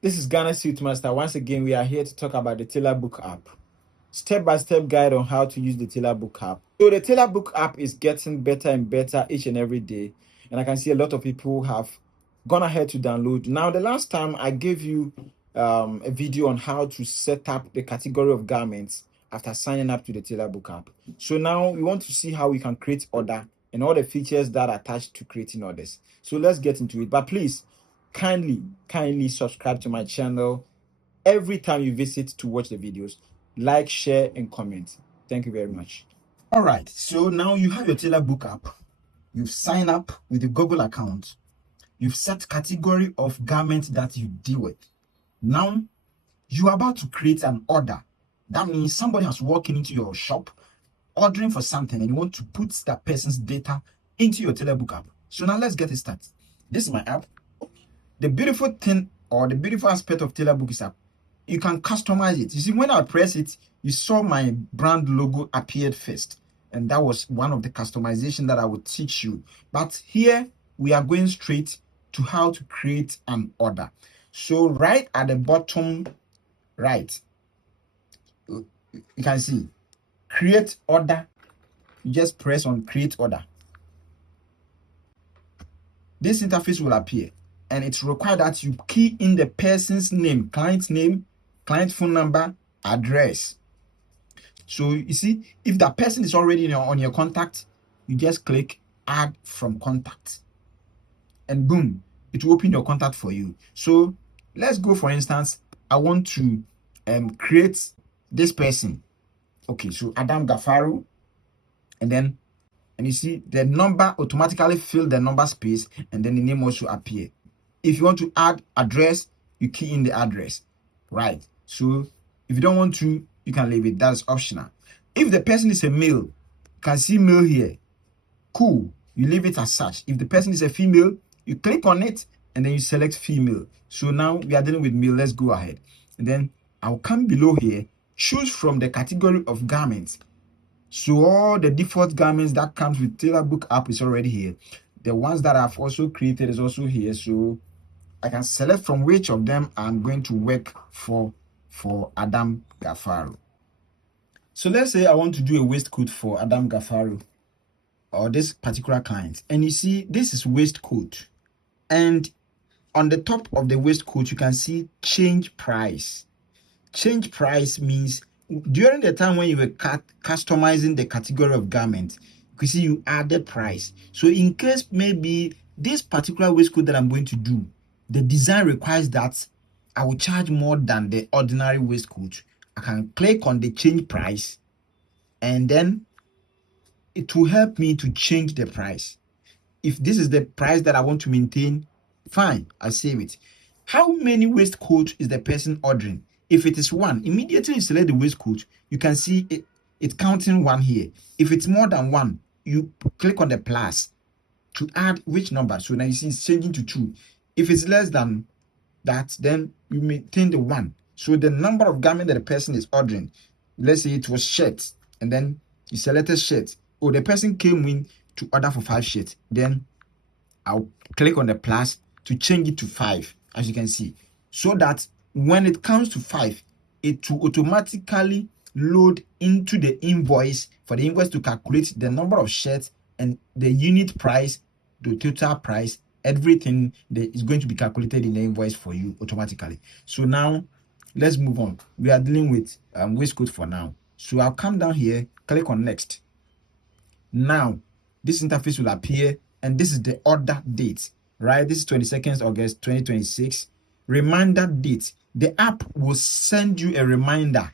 This is Ghana Suit Master. Once again, we are here to talk about the Tailor Book app. Step-by-step guide on how to use the Tailor Book app. So the Tailor Book app is getting better and better each and every day. And I can see a lot of people have gone ahead to download. Now, the last time I gave you a video on how to set up the category of garments after signing up to the Tailor Book app. So now we want to see how we can create order and all the features that are attached to creating orders. So let's get into it. But please, kindly subscribe to my channel every time you visit to watch the videos. Like, share, and comment. Thank you very much. All right, so now you have your Tailor Book app. You've signed up with your Google account. You've set category of garments that you deal with. Now you are about to create an order. That means somebody has walked into your shop ordering for something and you want to put that person's data into your Tailor Book app. So now let's get it started. This is my app. The beautiful thing or the beautiful aspect of Tailor Book is that you can customize it. You see, when I press it, you saw my brand logo appeared first. And that was one of the customization that I would teach you. But here we are going straight to how to create an order. So right at the bottom right, you can see create order. You just press on create order. This interface will appear. And it's required that you key in the person's name, client phone number, address. So you see, if that person is already on your contact, you just click add from contact. And boom, it will open your contact for you. So let's go, for instance, I want to create this person. Okay, so Adam Gafaru. And you see the number automatically fill the number space and then the name also appear. If you want to add address, you key in the address, right? So if you don't want to, you can leave it. That's optional. If the person is a male, you can see male here. Cool. You leave it as such. If the person is a female, you click on it and then you select female. So now we are dealing with male. Let's go ahead. And then I'll come below here, choose from the category of garments. So all the default garments that comes with Tailor Book app is already here. The ones that I've also created is also here. So I can select from which of them I'm going to work for Adam Gafaru. So let's say I want to do a waistcoat for Adam Gafaru or this particular client. And you see, this is waistcoat. And on the top of the waistcoat, you can see change price. Change price means during the time when you were customizing the category of garment, you see you added price. So in case maybe this particular waistcoat that I'm going to do, the design requires that I will charge more than the ordinary waistcoat, I can click on the change price and then it will help me to change the price. If this is the price that I want to maintain, fine, I save it. How many waistcoats is the person ordering? If it is one, immediately you select the waistcoat, you can see it counting one here. If it's more than one, you click on the plus to add which number. So now you see it's changing to 2. If it's less than that, then you maintain the 1. So the number of garment that the person is ordering, let's say it was shirts, and then you selected shirts. Oh, the person came in to order for 5 shirts. Then I'll click on the plus to change it to 5, as you can see. So that when it comes to 5, it will automatically load into the invoice for the invoice to calculate the number of shirts and the unit price, the total price, everything that is going to be calculated in the invoice for you automatically. So now let's move on. We are dealing with waistcoat for now. So I'll come down here, click on next. Now this interface will appear and this is the order date, right? This is 22nd August 2026. Reminder date. The app will send you a reminder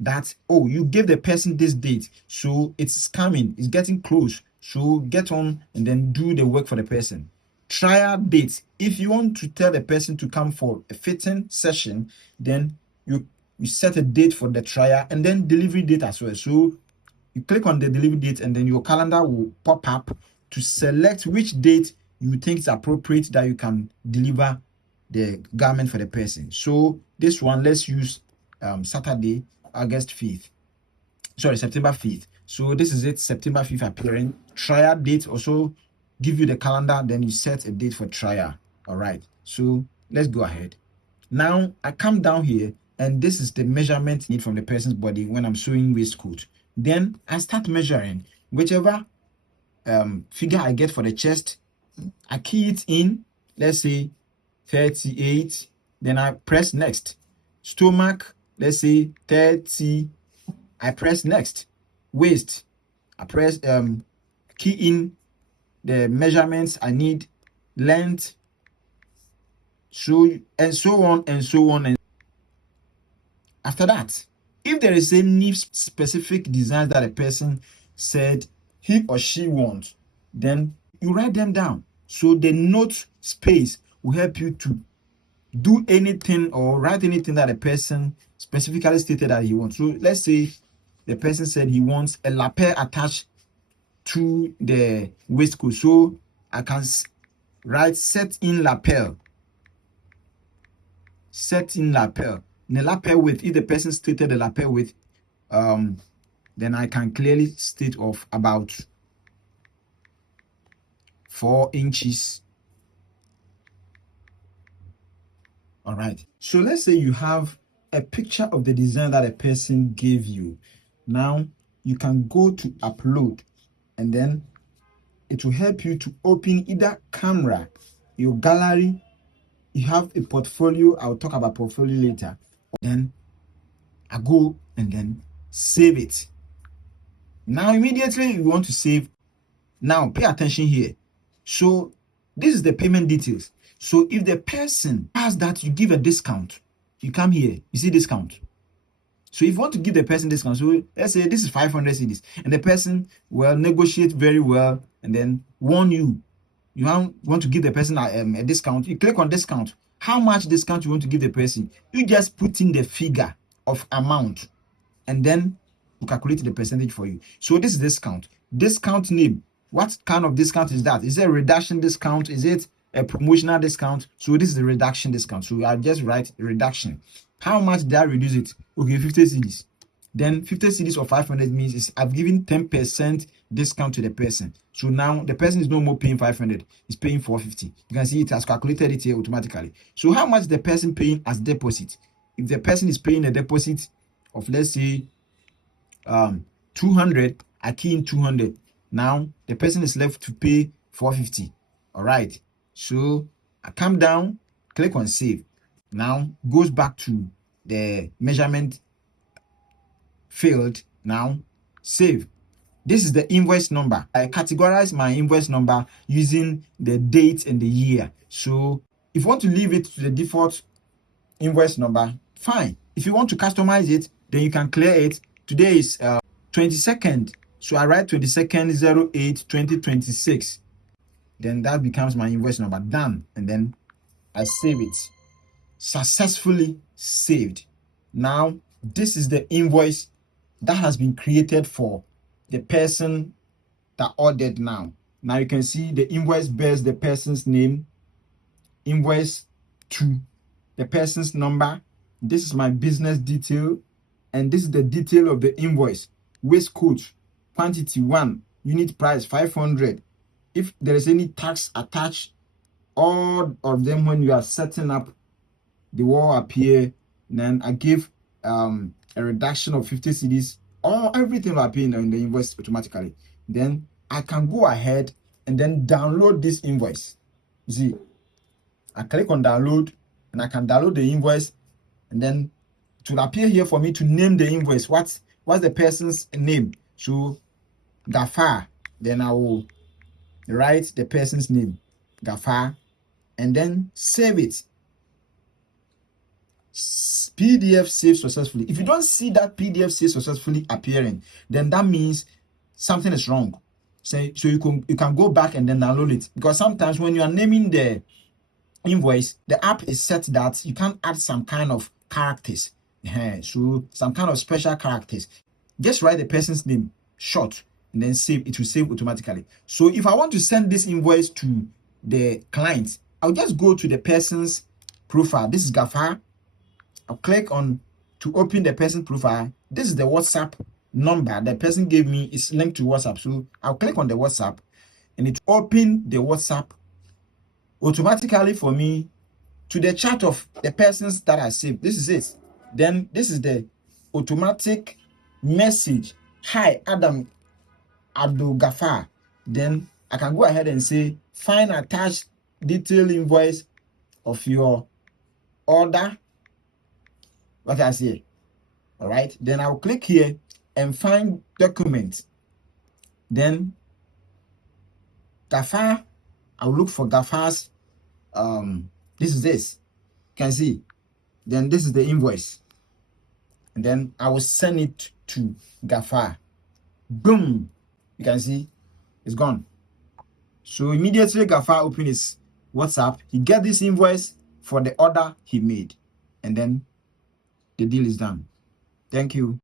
that, oh, you gave the person this date, so it's coming, it's getting close, so get on and then do the work for the person. Trial date. If you want to tell the person to come for a fitting session, then you set a date for the trial and then delivery date as well. So you click on the delivery date and then your calendar will pop up to select which date you think is appropriate that you can deliver the garment for the person. So this one, let's use Saturday, August 5th. Sorry, September 5th. So this is it, September 5th appearing. Trial date also give you the calendar, then you set a date for trial. All right, so let's go ahead. Now I come down here, and this is the measurement need from the person's body when I'm sewing waistcoat. Then I start measuring whichever figure I get for the chest. I key it in, let's say 38. Then I press next. Stomach, let's say 30. I press next. Waist, I press key in the measurements I need, length, so and so on and so on. And after that, if there is any specific designs that a person said he or she wants, then you write them down. So the note space will help you to do anything or write anything that a person specifically stated that he wants. So let's say the person said he wants a lapel attached to the waistcoat. So I can write set in lapel. Set in lapel. The lapel width, if the person stated the lapel width, then I can clearly state of about 4 inches. All right. So let's say you have a picture of the design that a person gave you. Now you can go to upload, and then it will help you to open either camera, your gallery. You have a portfolio. I'll talk about portfolio later. Then I go and then save it. Now immediately you want to save. Now pay attention here. So this is the payment details. So if the person has that, you give a discount. You come here, you see discount. So if you want to give the person discount, so let's say this is 500 cedis, and the person will negotiate very well and then warn you. You want to give the person a discount. You click on discount. How much discount you want to give the person? You just put in the figure of amount, and then we calculate the percentage for you. So this is discount. Discount name. What kind of discount is that? Is it a reduction discount? Is it a promotional discount? So this is the reduction discount. So I just write reduction. How much did I reduce it? Okay, 50 cedis. Then 50 cedis or 500 means I've given 10% discount to the person. So now the person is no more paying 500. He's paying 450. You can see it has calculated it here automatically. So how much the person paying as deposit? If the person is paying a deposit of, let's say, 200, I key in 200. Now the person is left to pay 450. All right. So I come down, click on save. Now goes back to the measurement field. Now save. This is the invoice number. I categorize my invoice number using the date and the year. So if you want to leave it to the default invoice number, fine. If you want to customize it, then you can clear it. Today is 22nd. So I write 22nd 08 2026. Then that becomes my invoice number. Done. And then I save it. Successfully saved. Now this is the invoice that has been created for the person that ordered. Now you can see the invoice bears the person's name, invoice to the person's number. This is my business detail, and this is the detail of the invoice. Waistcoat quantity 1, unit price 500. If there is any tax attached, all of them when you are setting up, they will appear. Then I give a reduction of 50 cedis. Everything will appear in the invoice automatically. Then I can go ahead and then download this invoice. You see, I click on download, and I can download the invoice, and then it will appear here for me to name the invoice. What's the person's name? So Gafar. Then I will write the person's name, Gafar, and then save it. PDF saved successfully. If you don't see that PDF saved successfully appearing, then that means something is wrong. So you can go back and then download it, because sometimes when you are naming the invoice, the app is set that you can add some kind of characters. So some kind of special characters. Just write the person's name short and then save. It will save automatically. So if I want to send this invoice to the client, I'll just go to the person's profile. This is Gafar. I'll click on to open the person's profile. This is the WhatsApp number the person gave me. Is linked to WhatsApp. So I'll click on the WhatsApp, and it open the WhatsApp automatically for me. to the chat of the persons that are saved. This is it. Then this is the automatic message. Hi, Adam Abdul Gafar. Then I can go ahead and say, find attached detailed invoice of your order. What I say. All right. Then I'll click here and find document. Then Gafar, I'll look for Gafar's. This is this. You can see. Then this is the invoice. And then I will send it to Gafar. Boom. You can see it's gone. So immediately Gafar open his WhatsApp. He get this invoice for the order he made. And then the deal is done. Thank you.